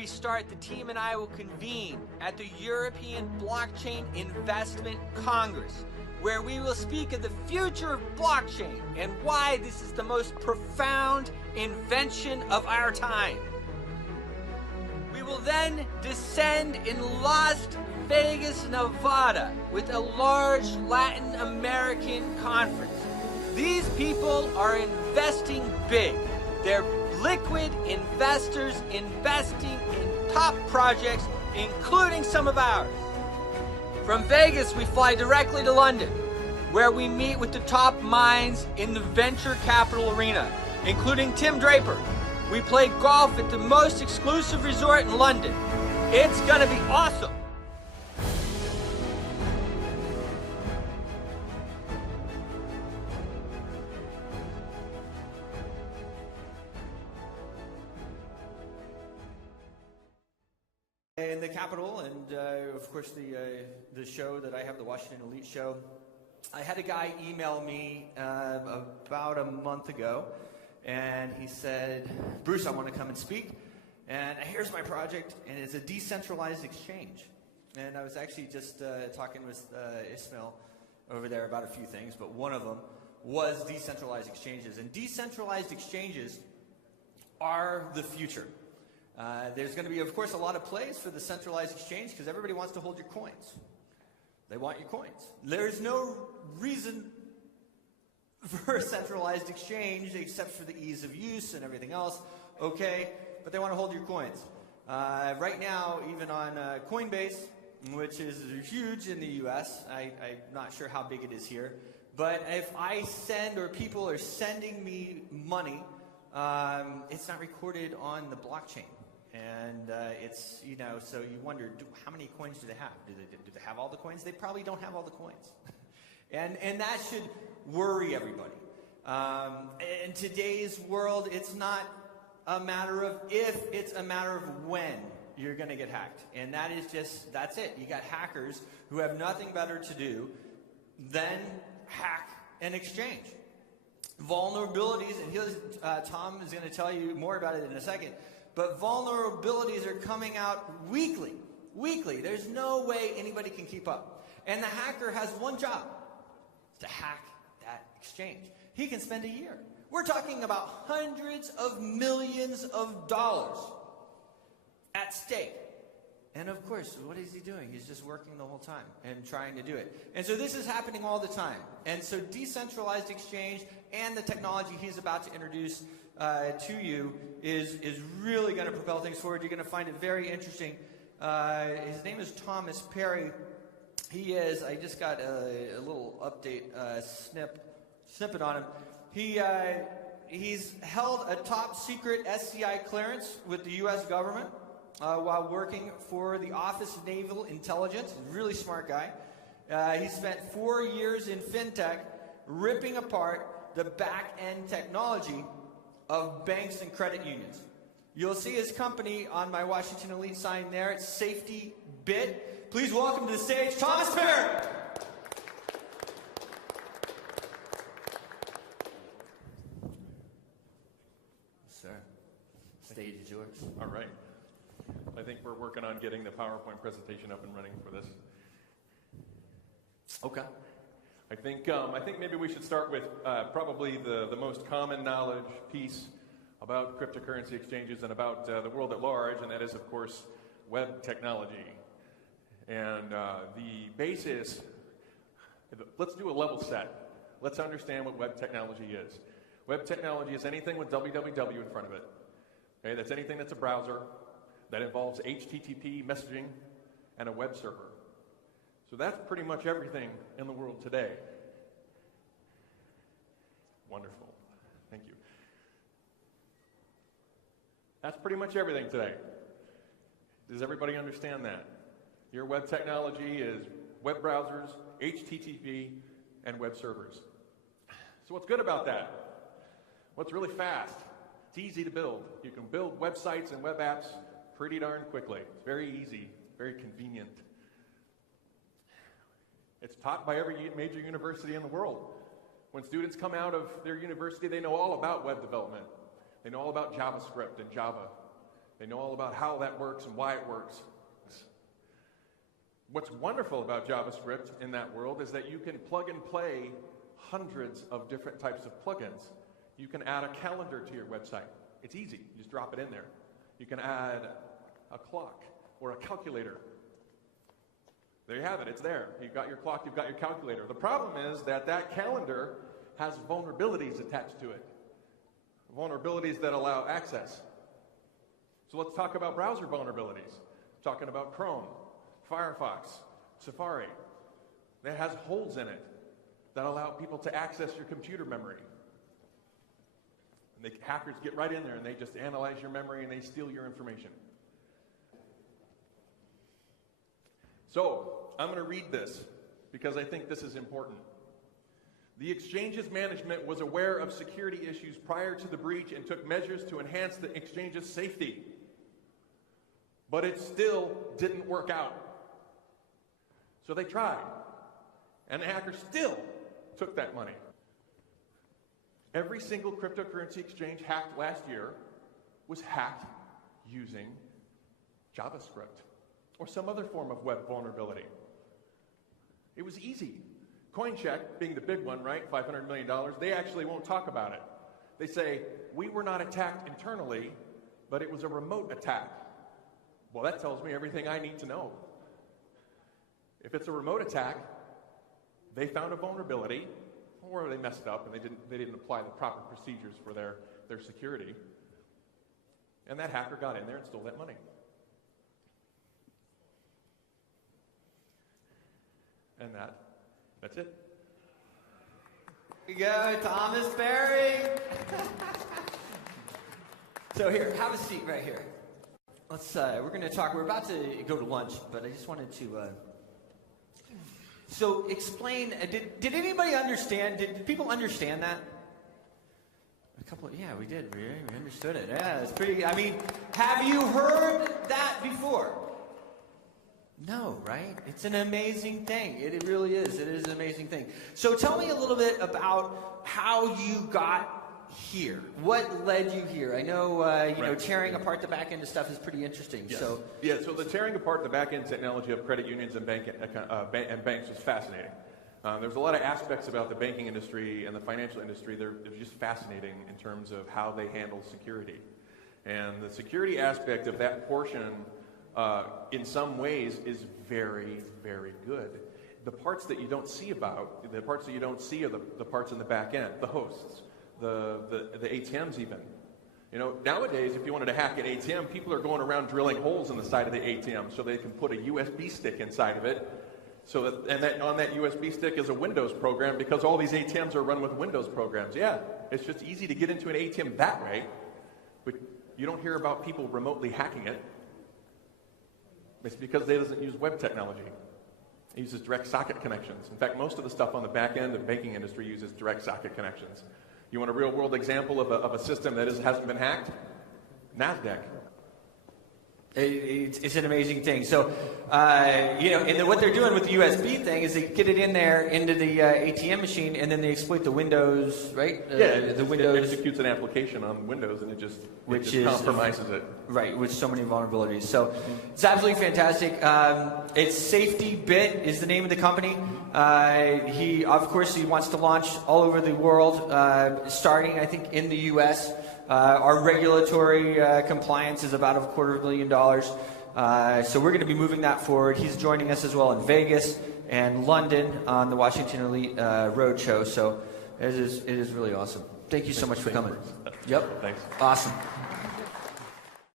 we start, the team and I will convene at the European Blockchain Investment Congress, where we will speak of the future of blockchain and why this is the most profound invention of our time. We will then descend in Las Vegas, Nevada, with a large Latin American conference. These people are investing big. They're liquid investors investing in top projects, including some of ours. From Vegas, we fly directly to London, where we meet with the top minds in the venture capital arena, including Tim Draper. We play golf at the most exclusive resort in London. It's gonna be awesome. In the Capitol, and of course the show that I have, the Washington Elite Show, I had a guy email me about a month ago, and he said, Bruce, I want to come and speak, and here's my project, and it's a decentralized exchange. And I was actually just talking with Ismail over there about a few things, but one of them was decentralized exchanges. And decentralized exchanges are the future. There's going to be, of course, a lot of plays for the centralized exchange because everybody wants to hold your coins. They want your coins. There's no reason for a centralized exchange except for the ease of use and everything else. Okay, but they want to hold your coins. Right now, even on Coinbase, which is huge in the US, I'm not sure how big it is here, but if I send or people are sending me money, it's not recorded on the blockchain. And it's, you know, so you wonder, how many coins do they have? Do they have all the coins? They probably don't have all the coins. and that should worry everybody. In today's world, it's not a matter of if, it's a matter of when you're going to get hacked. And that is just, that's it. You got hackers who have nothing better to do than hack an exchange. Vulnerabilities, and Tom is going to tell you more about it in a second, but vulnerabilities are coming out weekly. There's no way anybody can keep up. And the hacker has one job, to hack that exchange. He can spend a year. We're talking about hundreds of millions of dollars at stake. And of course, what is he doing? He's just working the whole time and trying to do it. And so this is happening all the time. And so decentralized exchange and the technology he's about to introduce to you is really going to propel things forward. You're going to find it very interesting. His name is Thomas Perry. He is, I just got a little update snippet on him. He's held a top secret SCI clearance with the U.S. government while working for the Office of Naval Intelligence. Really smart guy. He spent 4 years in fintech ripping apart the back-end technology of banks and credit unions. You'll see his company on my Washington Elite sign there. It's Safety Bit. Please welcome to the stage, Thomas Perry. Sir, stage is yours. All right. I think we're working on getting the PowerPoint presentation up and running for this. Okay. I think maybe we should start with probably the most common knowledge piece about cryptocurrency exchanges and about the world at large, and that is, of course, web technology. And the basis, let's do a level set. Let's understand what web technology is. Web technology is anything with www in front of it. Okay, that's anything that's a browser that involves HTTP messaging and a web server. So that's pretty much everything in the world today. Wonderful. Thank you. That's pretty much everything today. Does everybody understand that? Your web technology is web browsers, HTTP, and web servers. So what's good about that? What's really fast? It's easy to build. You can build websites and web apps pretty darn quickly. It's very easy, very convenient. It's taught by every major university in the world. When students come out of their university, they know all about web development. They know all about JavaScript and Java. They know all about how that works and why it works. What's wonderful about JavaScript in that world is that you can plug and play hundreds of different types of plugins. You can add a calendar to your website. It's easy. You just drop it in there. You can add a clock or a calculator. There you have it. It's there. You've got your clock, you've got your calculator. The problem is that that calendar has vulnerabilities attached to it. Vulnerabilities that allow access. So let's talk about browser vulnerabilities. Talking about Chrome, Firefox, Safari. That has holes in it that allow people to access your computer memory. And hackers get right in there and they just analyze your memory and they steal your information. So, I'm going to read this because I think this is important. The exchange's management was aware of security issues prior to the breach and took measures to enhance the exchange's safety. But it still didn't work out. So they tried. And the hackers still took that money. Every single cryptocurrency exchange hacked last year was hacked using JavaScript or some other form of web vulnerability. It was easy. CoinCheck, being the big one, right, $500 million, they actually won't talk about it. They say, we were not attacked internally, but it was a remote attack. Well, that tells me everything I need to know. If it's a remote attack, they found a vulnerability, or they messed up and they didn't apply the proper procedures for their security. And that hacker got in there and stole that money. And that's it. Here we go, Thomas Berry. So here, have a seat right here. Let's. We're going to talk. We're about to go to lunch, but I just wanted to. So explain. Did anybody understand? Did people understand that? A couple. Yeah, we did. We understood it. Yeah, it's pretty. I mean, have you heard that before? No, right? It's an amazing thing. It really is. It is an amazing thing. So tell me a little bit about how you got here. What led you here? I know, you know, tearing apart the back end of stuff is pretty interesting. Yes. So so the tearing apart the back end technology of credit unions and banks was fascinating. There's a lot of aspects about the banking industry and the financial industry. They're just fascinating in terms of how they handle security. And the security aspect of that portion in some ways is very, very good. The parts that you don't see are the parts in the back end, the hosts, the ATMs even. You know, nowadays, if you wanted to hack an ATM, people are going around drilling holes in the side of the ATM so they can put a USB stick inside of it. So that on that USB stick is a Windows program because all these ATMs are run with Windows programs. Yeah, it's just easy to get into an ATM that way, but you don't hear about people remotely hacking it. It's because it doesn't use web technology. It uses direct socket connections. In fact, most of the stuff on the back end of the banking industry uses direct socket connections. You want a real-world example of a system that hasn't been hacked? NASDAQ. It's an amazing thing. So, you know, and what they're doing with the USB thing is they get it in there into the ATM machine, and then they exploit the Windows, right? The Windows. It executes an application on Windows, and it just compromises it. Right, with so many vulnerabilities. So, it's absolutely fantastic. It's SafetyBit is the name of the company. He wants to launch all over the world, starting, I think, in the U.S. Our regulatory compliance is about $250 million. So we're going to be moving that forward. He's joining us as well in Vegas and London on the Washington Elite Roadshow. So it is really awesome. Thank you so much for coming. Yep. Thanks. Awesome.